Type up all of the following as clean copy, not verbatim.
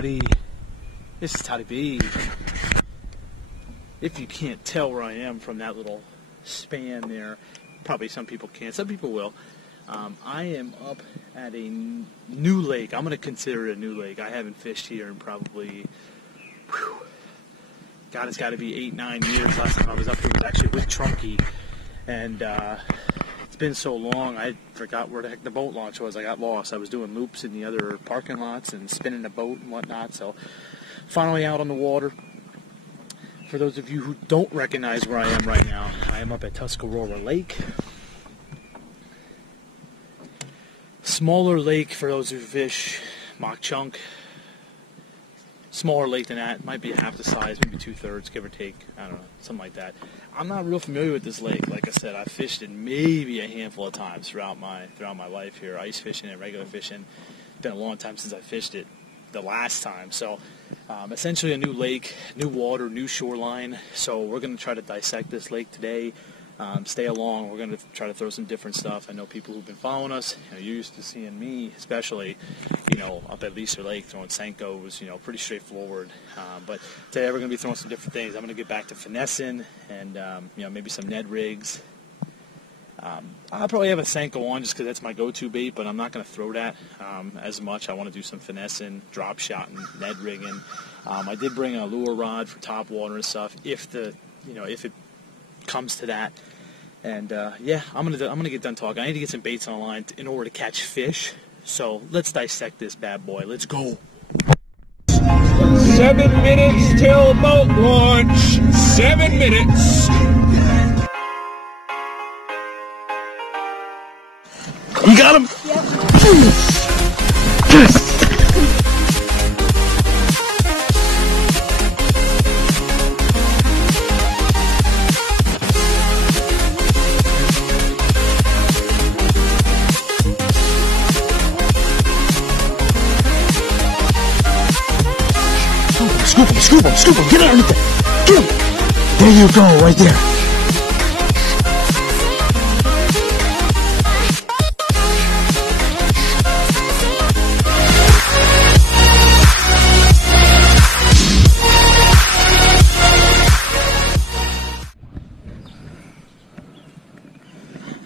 everybody. This is Toddy B. If you can't tell where I am from that little span there, probably some people can't, some people will. I am up at a new lake. I'm going to consider it a new lake. I haven't fished here in probably, God, it's got to be 8-9 years. Last time I was up here was actually with Trunky, and it's been so long, I forgot where the heck the boat launch was. I got lost. I was doing loops in the other parking lots and spinning the boat and whatnot, so finally out on the water. For those of you who don't recognize where I am right now, I am up at Tuscarora Lake. Smaller lake for those who fish mock chunk. Smaller lake than that, might be half the size, maybe 2/3, give or take. I don't know, something like that. I'm not real familiar with this lake. Like I said, I've fished it maybe a handful of times throughout my life here. Ice fishing and regular fishing. It's been a long time since I fished it the last time. So essentially a new lake, new water, new shoreline. So we're going to try to dissect this lake today. Stay along. We're going to try to throw some different stuff. I know people who've been following us, you're used to seeing me, especially, up at LIPZ Lake throwing Senkos, pretty straightforward. But today we're going to be throwing some different things. I'm going to get back to finessing and, maybe some Ned rigs. I'll probably have a Senko on just because that's my go-to bait, but I'm not going to throw that as much. I want to do some finessing, drop shotting, Ned rigging. I did bring a lure rod for top water and stuff if it comes to that. And I'm gonna get done talking. I need to get some baits on the line in order to catch fish. So let's dissect this bad boy. Let's go. 7 minutes till boat launch. 7 minutes. You got him? Yep. Yes. Scoop him, get underneath there, get him, there you go, right there.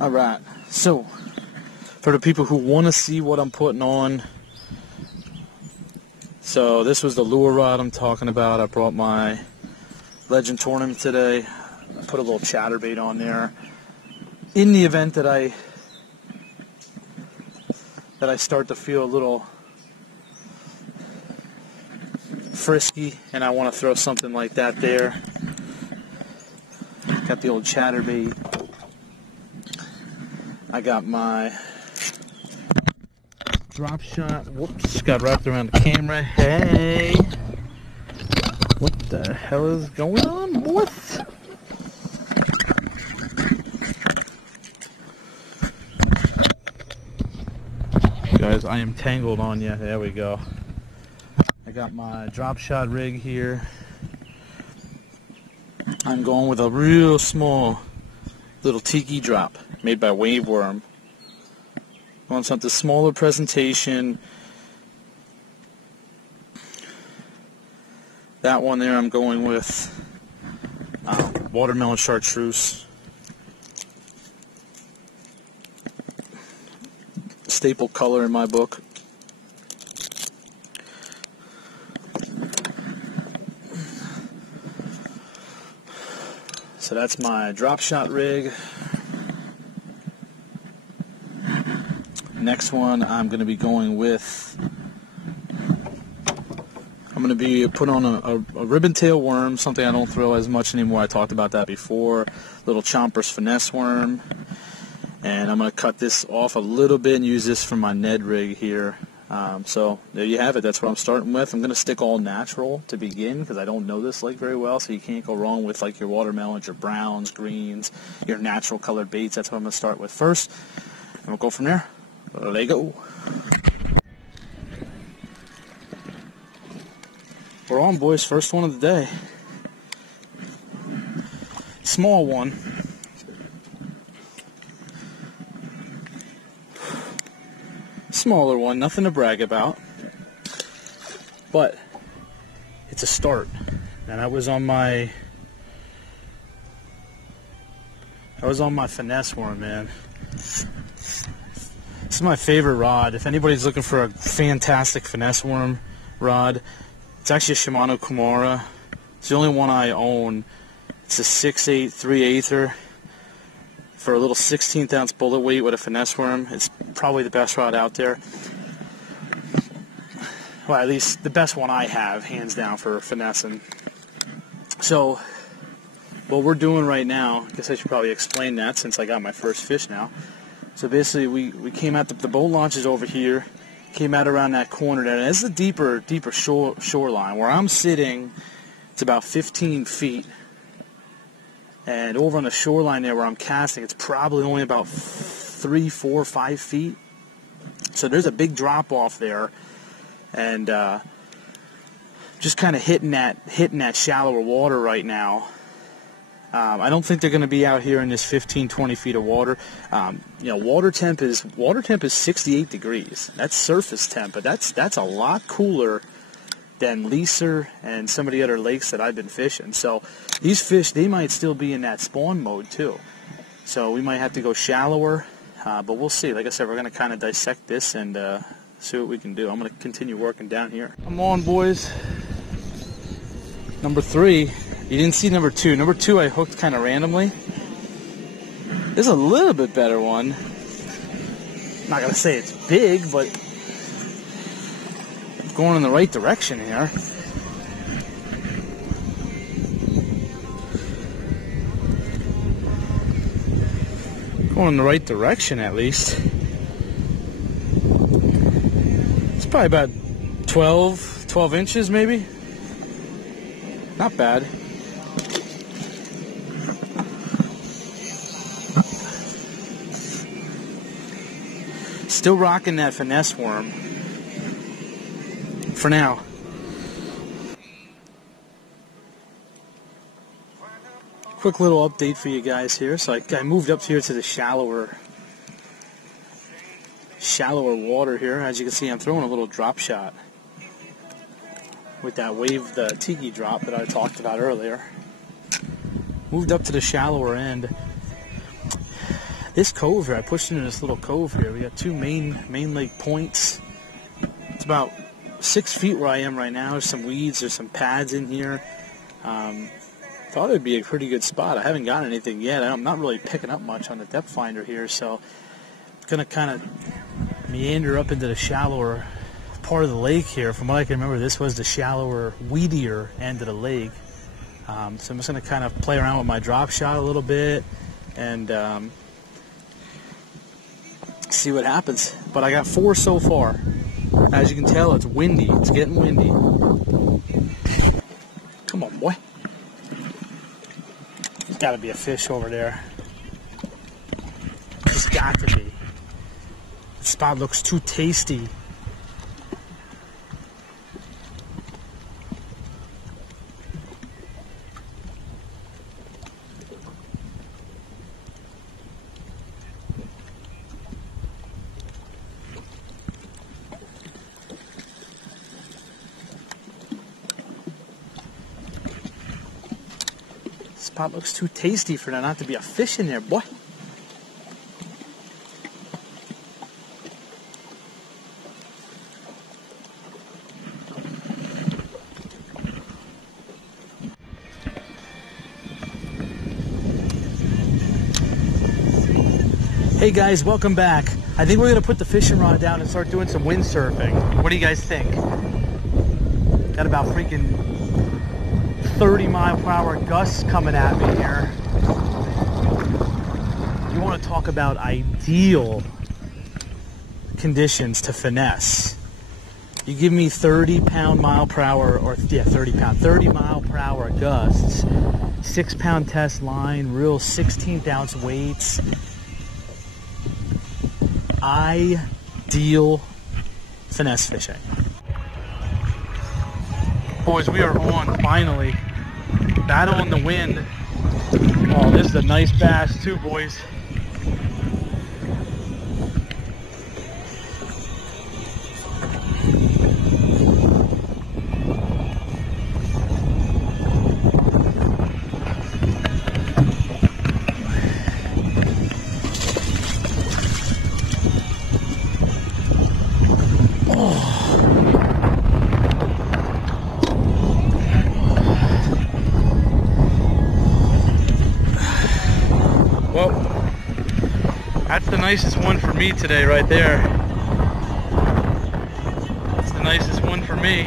Alright, so, for the people who want to see what I'm putting on, so this was the lure rod I'm talking about. I brought my Legend tournament today. I put a little chatterbait on there. In the event that I start to feel a little frisky and I want to throw something like that there, got the old chatterbait. I got my drop shot. Whoops, got wrapped around the camera. Hey, what the hell is going on, boys? Guys, I am tangled on you. There we go. I got my drop shot rig here. I'm going with a real small little tiki drop made by Wave Worm. Want something smaller presentation. That one there I'm going with watermelon chartreuse. Staple color in my book. So that's my drop shot rig. Next one I'm going to be going with, I'm going to be put on a ribbon tail worm, something I don't throw as much anymore. I talked about that before. Little Chomper's finesse worm. And I'm going to cut this off a little bit and use this for my Ned rig here. So there you have it. That's what I'm starting with. I'm going to stick all natural to begin because I don't know this lake very well, so you can't go wrong with like your watermelons, your browns, greens, your natural colored baits. That's what I'm going to start with first. And we'll go from there. Let go. We're on, boys. First one of the day. Small one. Smaller one. Nothing to brag about. but it's a start. And I was on my finesse worm, man. This is my favorite rod. If anybody's looking for a fantastic finesse worm rod, it's actually a Shimano Kumara. It's the only one I own. It's a 6/8 3/8er for a little 16th ounce bullet weight with a finesse worm. It's probably the best rod out there. Well, at least the best one I have, hands down, for finessing. So what we're doing right now, I guess I should probably explain that since I got my first fish now. So basically we came out, the boat launch is over here, came out around that corner there, and this is a deeper shoreline. Where I'm sitting, it's about 15 feet. And over on the shoreline there where I'm casting, it's probably only about 3, 4, 5 feet. So there's a big drop off there. And just kind of hitting that shallower water right now. I don't think they're going to be out here in this 15, 20 feet of water. Water temp is 68 degrees. That's surface temp, but that's a lot cooler than LIPZ and some of the other lakes that I've been fishing. So these fish, they might still be in that spawn mode too. So we might have to go shallower, but we'll see. Like I said, we're going to kind of dissect this and see what we can do. I'm going to continue working down here. Come on, boys. Number 3. You didn't see number 2. Number 2 I hooked kind of randomly. This is a little bit better one. I'm not going to say it's big, but it's going in the right direction here. Going in the right direction, at least. It's probably about 12 inches maybe. Not bad. Still rocking that finesse worm for now. Quick little update for you guys here. So I moved up here to the shallower water here. As you can see, I'm throwing a little drop shot with that wave, the tiki drop that I talked about earlier. Moved up to the shallower end. This cove here, I pushed into this little cove here. We got 2 main lake points. It's about 6 feet where I am right now. There's some weeds, there's some pads in here. Thought it would be a pretty good spot. I haven't gotten anything yet. I'm not really picking up much on the depth finder here, so I'm going to kind of meander up into the shallower part of the lake here. From what I can remember, this was the shallower, weedier end of the lake. So I'm just going to kind of play around with my drop shot a little bit and see what happens. But I got 4 so far. As you can tell, it's windy. It's getting windy. Come on, boy. There's got to be a fish over there. There's got to be. The spot looks too tasty. Spot looks too tasty for there not to be a fish in there, boy. Hey guys, welcome back. I think we're gonna put the fishing rod down and start doing some windsurfing. What do you guys think? Got about freaking 30-mile-per-hour gusts coming at me here. You want to talk about ideal conditions to finesse. You give me 30-mile-per-hour gusts, 6-pound test line, real 16th-ounce weights. Ideal finesse fishing. Boys, we are on finally. Battle in the wind. Oh, this is a nice bass too, boys. nicest one for me today right there. That's the nicest one for me.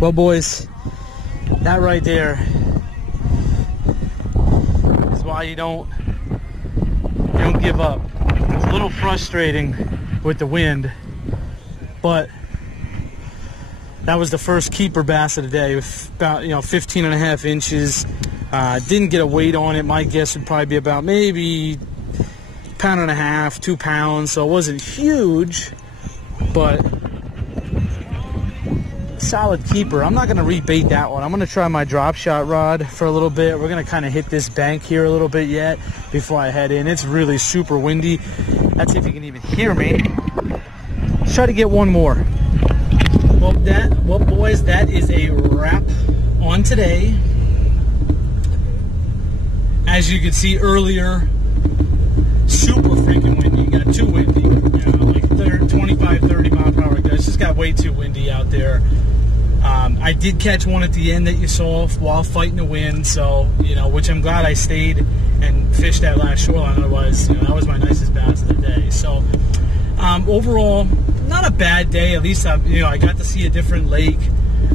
Well, boys, that right there is why you don't give up. It's a little frustrating with the wind, but that was the first keeper bass of the day with about 15.5 inches. Didn't get a weight on it. My guess would probably be about maybe 1.5 pounds, 2 pounds. So it wasn't huge, but solid keeper. I'm not going to rebait that one. I'm going to try my drop shot rod for a little bit. We're going to kind of hit this bank here a little bit yet before I head in. It's really super windy. Let's see if you can even hear me. Let's try to get one more. Well, boys, that is a wrap on today. As you could see earlier, super freaking windy. You got too windy. Like 25, 30 mile per hour gusts. Just got way too windy out there. I did catch one at the end that you saw while fighting the wind, so which I'm glad I stayed and fished that last shoreline. Otherwise, that was my nicest bass of the day. So overall, not a bad day. At least I got to see a different lake.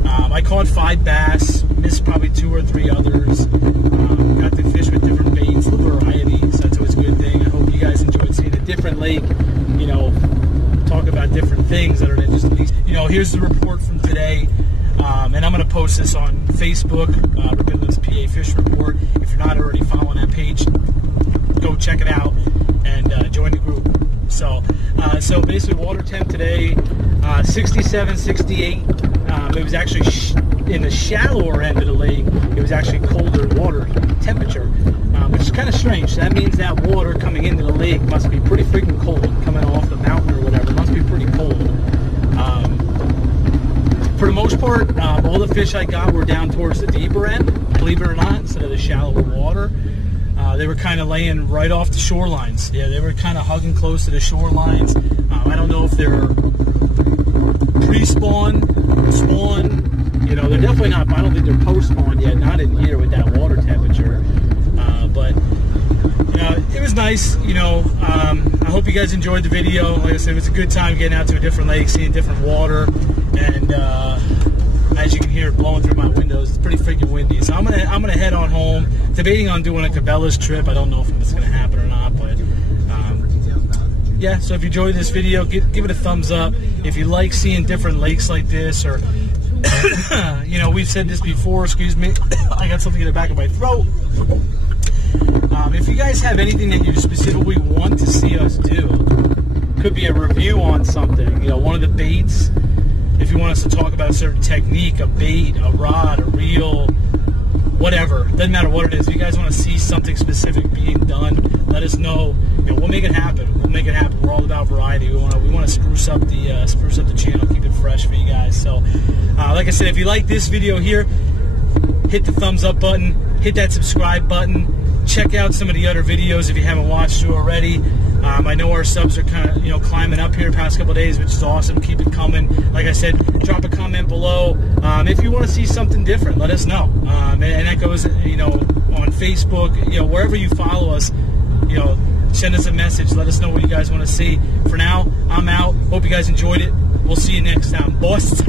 I caught 5 bass, missed probably 2 or 3 others. Got to fish with different baits, the varieties. That's always a good thing. I hope you guys enjoyed seeing a different lake. Talk about different things other than just these. Here's the report from today. And I'm going to post this on Facebook, Rippin PA Fish Report. If you're not already following that page, go check it out and join the group. So basically water temp today, 67, 68. It was actually in the shallower end of the lake. It was actually colder water temperature, which is kind of strange. So that means that water coming into the lake must be pretty freaking cold. Coming off the mountain or whatever, it must be pretty cold. For the most part, all the fish I got were down towards the deeper end, believe it or not, instead of the shallower water. They were kind of laying right off the shorelines. Yeah, they were kind of hugging close to the shorelines. I don't know if they're pre-spawn, spawn. They're definitely not. I don't think they're post-spawn yet. Not in here with that water temperature. But it was nice. I hope you guys enjoyed the video. Like I said, it was a good time getting out to a different lake, seeing different water, and as you can hear it blowing through my windows, it's pretty freaking windy. So I'm gonna head on home. Debating on doing a Cabela's trip. I don't know if it's gonna happen or not, but yeah. So if you enjoyed this video, give it a thumbs up. If you like seeing different lakes like this, or we've said this before. Excuse me, I got something in the back of my throat. If you guys have anything that you specifically want to see us do, could be a review on something, one of the baits. If you want us to talk about a certain technique, a bait, a rod, a reel, whatever, doesn't matter what it is. If you guys want to see something specific being done, let us know. We'll make it happen. We'll make it happen. We're all about variety. We want to spruce up the channel, keep it fresh for you guys. So, like I said, if you like this video here, hit the thumbs up button, hit that subscribe button. Check out some of the other videos if you haven't watched through already. I know our subs are kind of climbing up here the past couple of days, which is awesome. Keep it coming. Like I said, drop a comment below. If you want to see something different, let us know. And that goes on Facebook, wherever you follow us, send us a message. Let us know what you guys want to see. For now, I'm out. Hope you guys enjoyed it. We'll see you next time, boys.